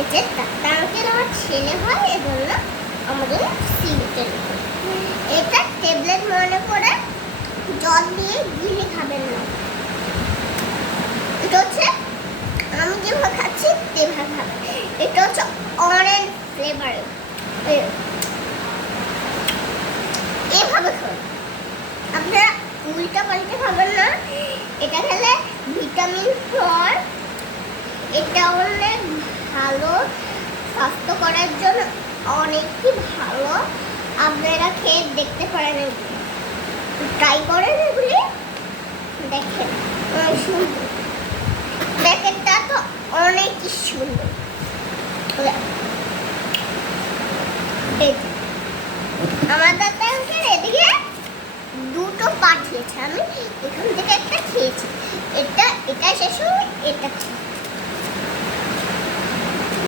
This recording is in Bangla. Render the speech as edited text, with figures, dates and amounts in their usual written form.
এতে তাঙ্কের আমার ছেলে হয়, এজন্য আমাদের সিলিটের এটা ট্যাবলেট মনে করে জল দিয়ে গিলে খাবেন না। এটা হচ্ছে আমি যেভাবে খাচ্ছি তেভাবে খাবেন। এটা হচ্ছে অরেঞ্জ ফ্লেভার, এভাবে খাবেন আপনারা, উল্টা পাল্টে খাবেন না। এটা খেলে ভিটামিন হয়, এটা অনেক ভালো, স্বাস্থ্য করার জন্য অনেকই ভালো। আপনারা খেয়ে দেখতে পারেন, ট্রাই করেন এগুলি। দেখেন সুন্দর, প্যাকেটটা তো অনেকই সুন্দর। আমার দাদা এদিকে দুটো পাঠিয়েছে, আমি এখান থেকে একটা খেয়েছি। এটা শেষ হয়ে এটা